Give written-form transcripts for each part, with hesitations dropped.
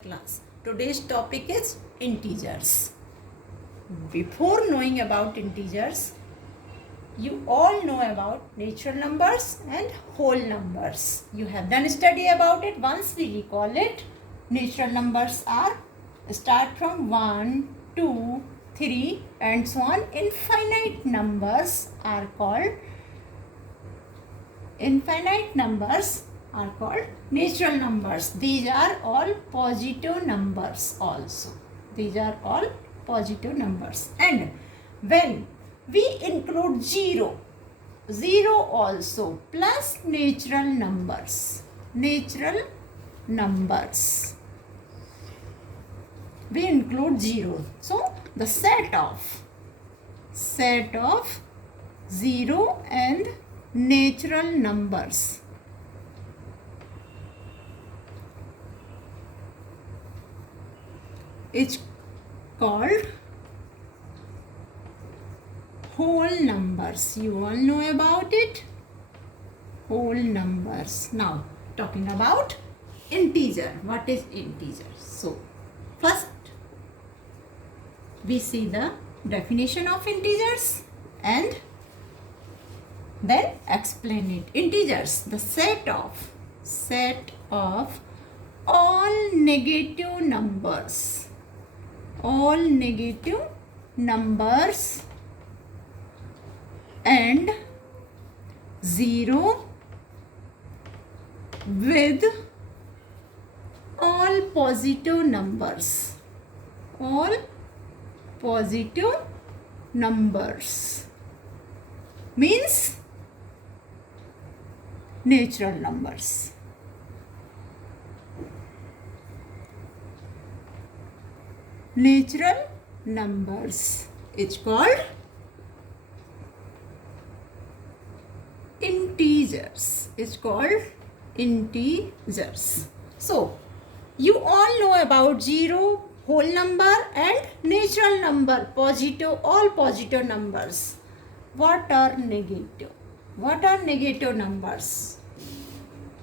Class. Today's topic is integers. Before knowing about integers, you all know about natural numbers and whole numbers. You have done study about it. Once we recall it, natural numbers are start from 1, 2, 3 and so on. Infinite numbers are called natural numbers. These are all positive numbers also. These are all positive numbers. And when we include zero also plus natural numbers. We include zero. So the set of 0 and natural numbers is called whole numbers. You all know about it. Whole numbers. Now talking about integer. What is integer? So first we see the definition of integers and then explain it. Integers, the set of all negative numbers and 0 with all positive numbers. Means natural numbers. Natural numbers is called integers. So you all know about zero, whole number and natural number, positive, all positive numbers. What are negative numbers?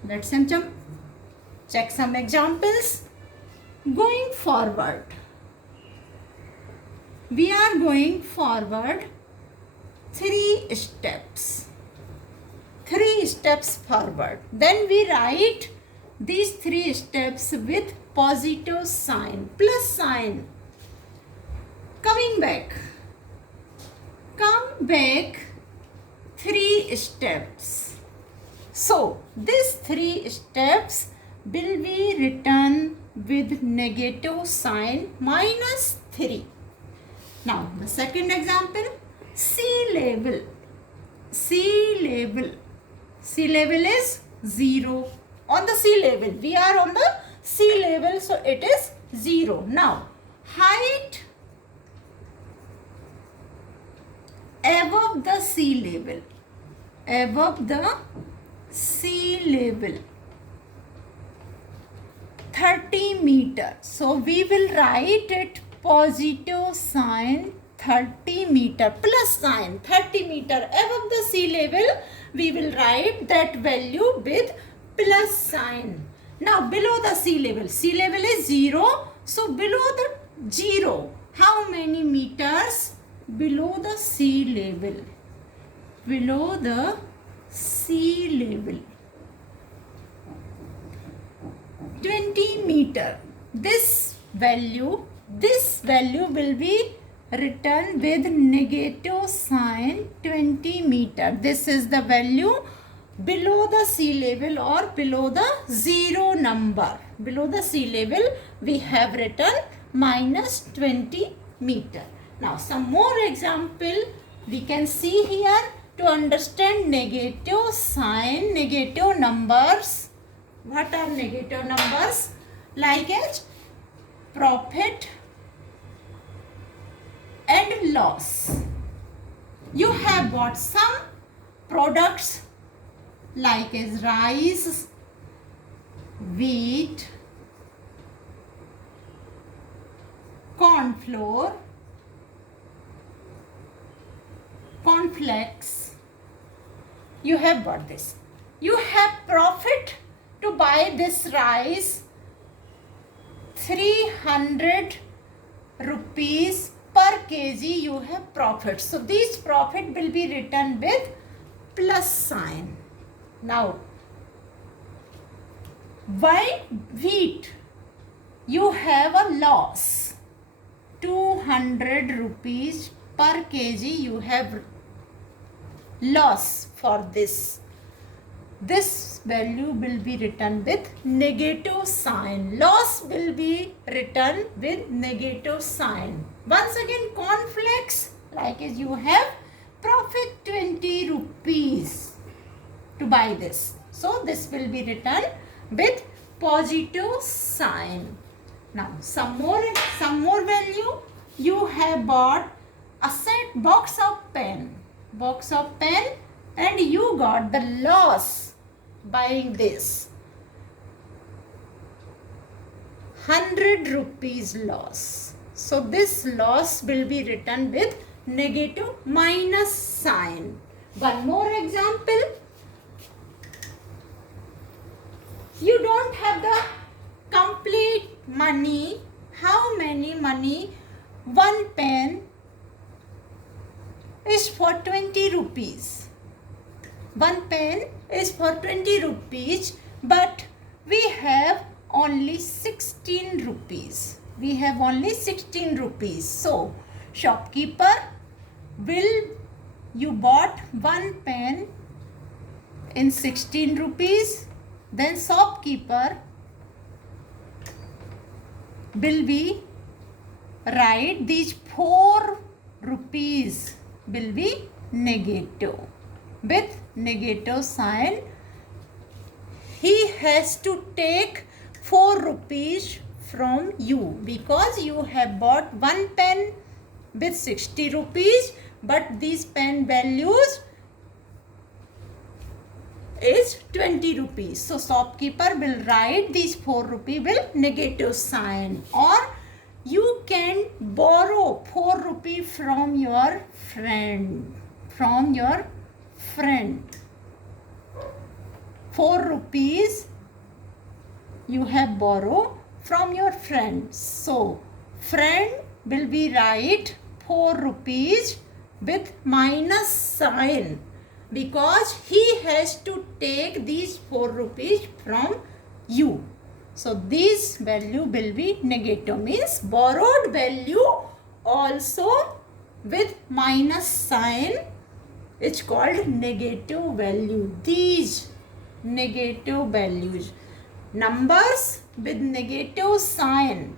Let's check some examples. Going forward, we are going forward 3 steps forward. Then we write these 3 steps with positive sign, plus sign. Come back 3 steps. So these 3 steps will be written with negative sign -3. Now the second example, sea level is 0. On the sea level, we are on the sea level, so it is 0. Now height above the sea level 30 meter. So we will write it positive sign 30 meter, plus sign 30 meter above the sea level. We will write that value with plus sign. Now below the sea level is 0. So below the 0, how many meters below the sea level? 20 meter. This value will be written with negative sign 20 meter. This is the value below the sea level or below the 0 number. Below the sea level we have written -20 meter. Now some more example we can see here to understand negative sign, negative numbers. What are negative numbers? Like as profit and loss. You have bought some products like as rice, wheat, corn flour, cornflakes. You have bought this. You have profit to buy this rice 300 rupees per kg you have profit. So this profit will be written with plus sign. Now, white wheat you have a loss. 200 rupees per kg you have loss for this. This value will be written with negative sign. Loss will be written with negative sign. Once again, cornflakes, like as you have profit 20 rupees to buy this. So this will be written with positive sign. Now some more value. You have bought a set box of pen and you got the loss buying this. 100 rupees loss. So this loss will be written with negative minus sign. One more example. You don't have the complete money. How many money? One pen is for 20 rupees. One pen is for 20 rupees, but we have only 16 rupees. We have only 16 rupees. So, shopkeeper, you bought one pen in 16 rupees, then shopkeeper will be write these 4 rupees will be negative with negative sign. He has to take 4 rupees from you because you have bought one pen with 60 rupees, but these pen values is 20 rupees. So shopkeeper will write these 4 rupee with negative sign. Or you can borrow 4 rupee from your friend. 4 rupees you have borrowed from your friend. So friend will be write 4 rupees with minus sign because he has to take these 4 rupees from you. So this value will be negative, means borrowed value also with minus sign is called negative value. These negative values, numbers with negative sign,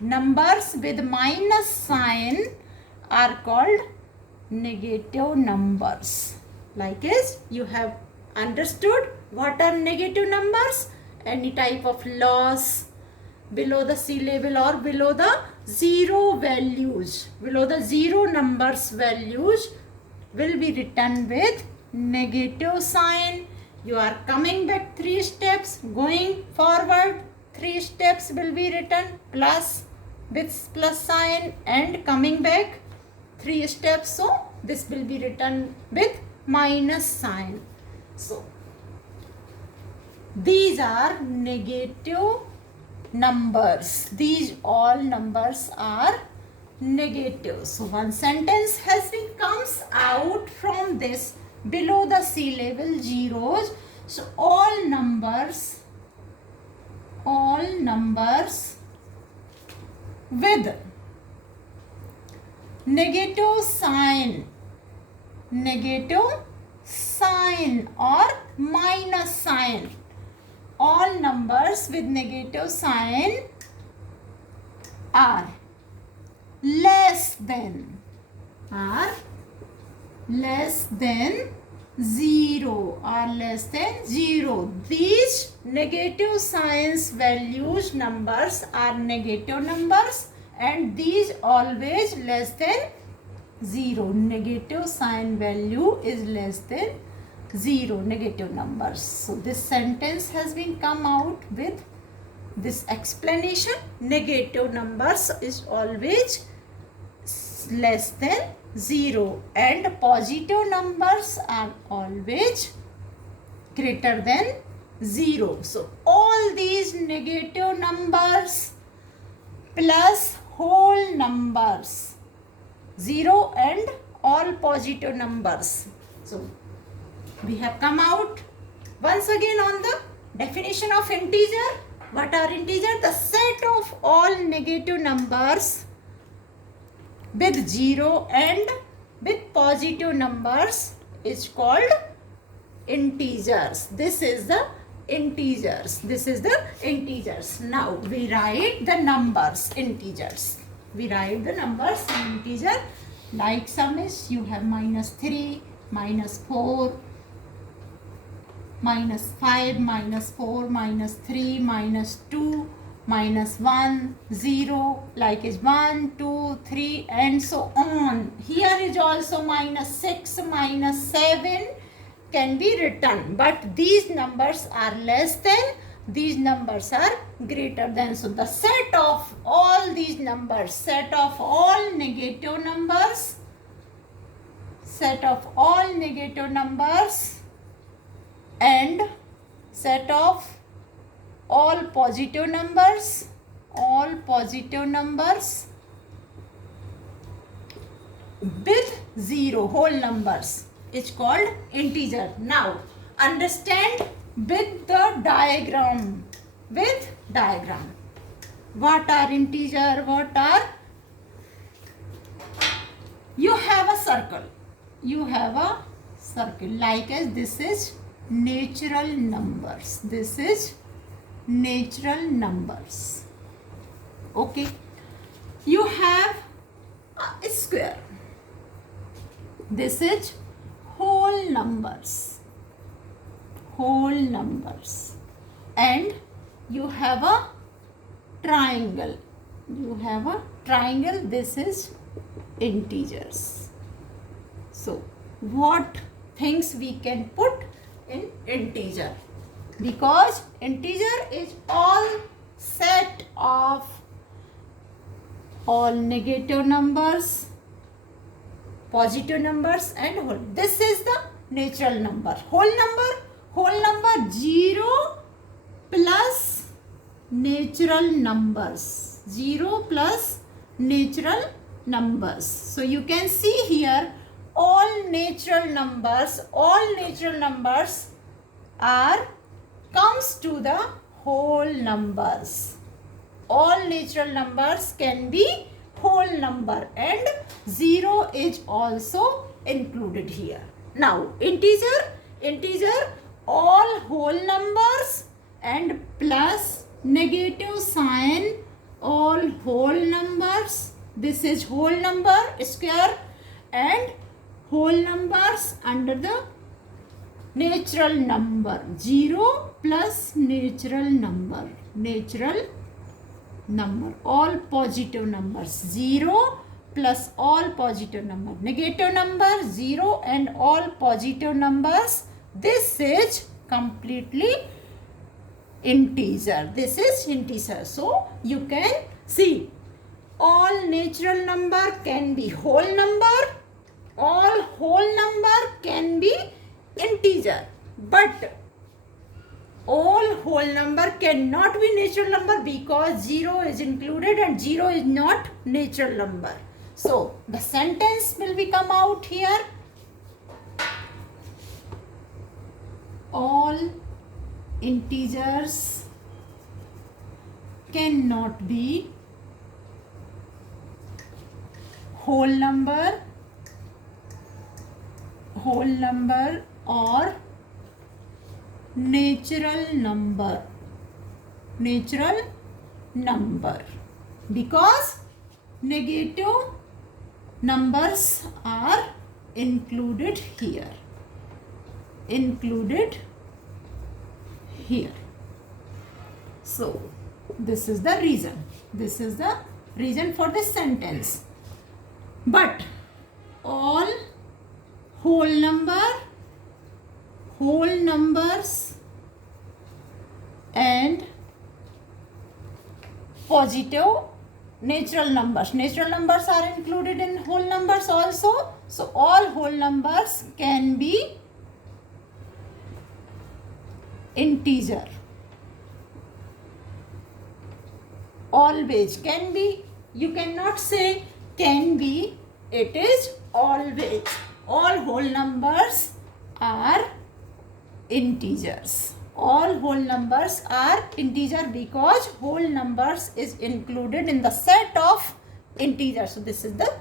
numbers with minus sign are called negative numbers. Like as you have understood what are negative numbers? Any type of loss below the sea level or below the zero values, below the zero numbers values will be written with negative sign. You are coming back 3 steps, going forward 3 steps will be written plus with plus sign, and coming back 3 steps, so this will be written with minus sign. So these are negative numbers. These all numbers are negative. So one sentence has been comes out from this below the sea level zeros. So all numbers with negative sign or minus sign, all numbers with negative sign are less than 0. These negative signs values numbers are negative numbers, and these always less than 0. Negative sign value is less than 0, negative numbers. So this sentence has been come out with this explanation. Negative numbers is always less than 0 and positive numbers are always greater than 0. So all these negative numbers plus whole numbers, 0 and all positive numbers. So we have come out once again on the definition of integer. What are integer? The set of all negative numbers with 0 and with positive numbers is called integers. This is the integers. This is the integers. Now we write the numbers, integers. We write the numbers in integer. Like sum is, you have -3, -4, -5, -4, -3, -2, -1, 0, like is 1, 2, 3 and so on. Here is also -6, -7 can be written, but these numbers are less than, these numbers are greater than. So the set of all these numbers, set of all negative numbers, set of all negative numbers and set of all positive numbers, all positive numbers with 0, whole numbers, is called integer. Now understand with the diagram, with diagram. What are integer? What are? You have a circle. You have a circle like as this is natural numbers. This is natural numbers. Okay. You have a square. This is whole numbers. Whole numbers. And you have a triangle. You have a triangle. This is integers. So what things we can put in integer? Because integer is all set of all negative numbers, positive numbers and whole. This is the natural number. Whole number 0 plus natural numbers. 0 plus natural numbers. So you can see here all natural numbers are comes to the whole numbers. All natural numbers can be whole number and 0 is also included here. Now integer all whole numbers and plus negative sign all whole numbers. This is whole number square and whole numbers under the natural number. 0 plus natural number. All positive numbers. 0 plus all positive number. Negative number 0 and all positive numbers. This is completely integer. This is integer. So you can see all natural number can be whole number. All whole number can be integer, but all whole number cannot be natural number because 0 is included and 0 is not natural number. So the sentence will be come out here. All integers cannot be whole number or natural number because negative numbers are included here. So this is the reason for this sentence. But all whole numbers and positive natural numbers are included in whole numbers also. So all whole numbers can be integer. always. Can be, you cannot say can be, it is always. All whole numbers are integers. All whole numbers are integer because whole numbers is included in the set of integers. So this is the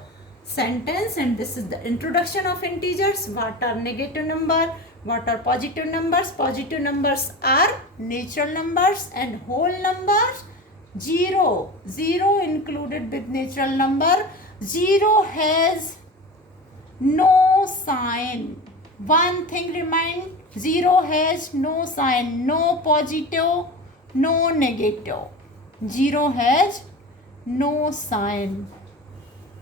sentence and this is the introduction of integers. What are negative number? What are positive numbers? Positive numbers are natural numbers and whole numbers. 0 included with natural number. 0 has no sign. One thing remind, 0 has no sign, no positive, no negative. 0 has no sign.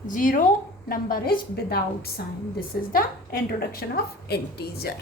0 number is without sign. This is the introduction of integer.